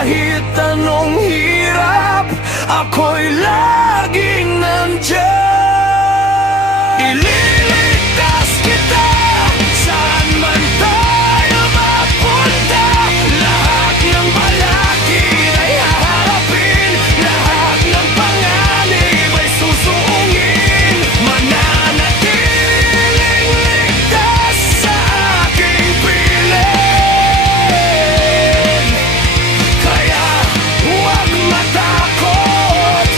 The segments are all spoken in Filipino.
Kahit anong hirap, ako'y laging nandyan. Ililigtas kita, saan man tayo mapunta. Lahat ng balakid ay haharapin, lahat ng panganib ay susuungin. Mananatiling ligtas sa aking piling. Kaya huwag matakot,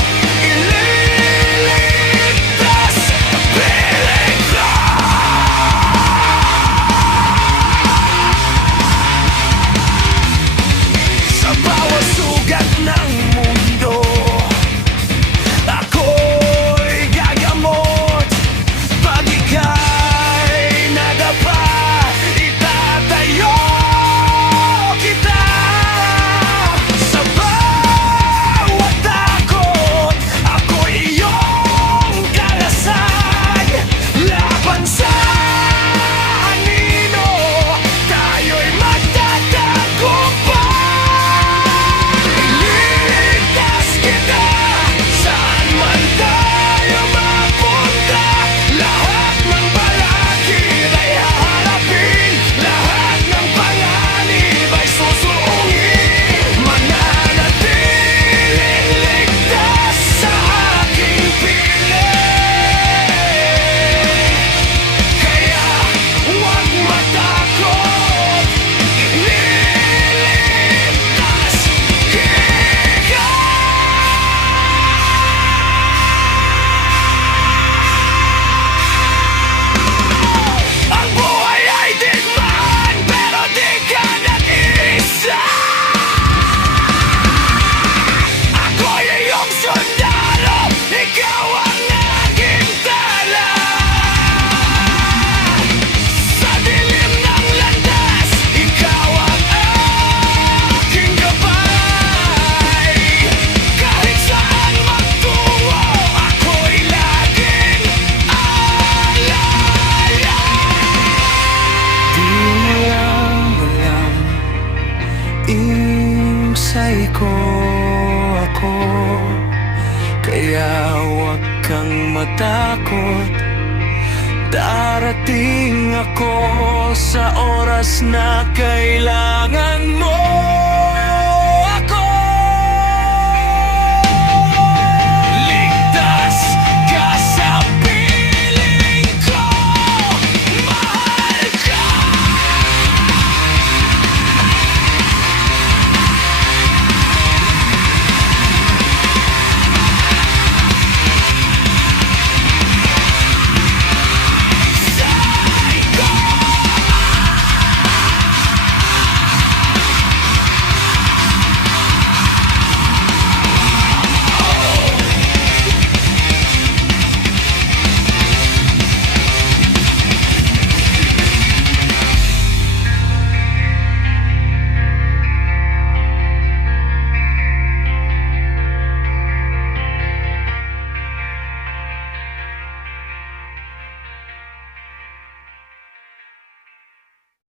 ililigtas piling ko. Sa bawat sugat ng mundo, ako'y gagamot. Pag ika'y nadapa, itatayo kita. Sa bawat takot, ako'y iyong kalasan. Laban sa anino, tayo'y magtatagumpay. Iligtas kita, saan man tayo mapunta. Lahat ng balakid ay haharapin, lahat ng panganib ay susuungin. Mananatiling ligtas sa aking piling. Kaya huwag matakot, ililigtas kita. Ang buhay ay digmaan, pero di ka nag-iisa. Ako'y iyong sundalo, ikaw ang aking tala. Sa dilim ng landas, ikaw ang aking gabay. Kahit saan magtungo, ako'y laging alala. Di mo lang alam, insay ko ako. Kaya huwag kang matakot, darating ako sa oras na kailangan mo.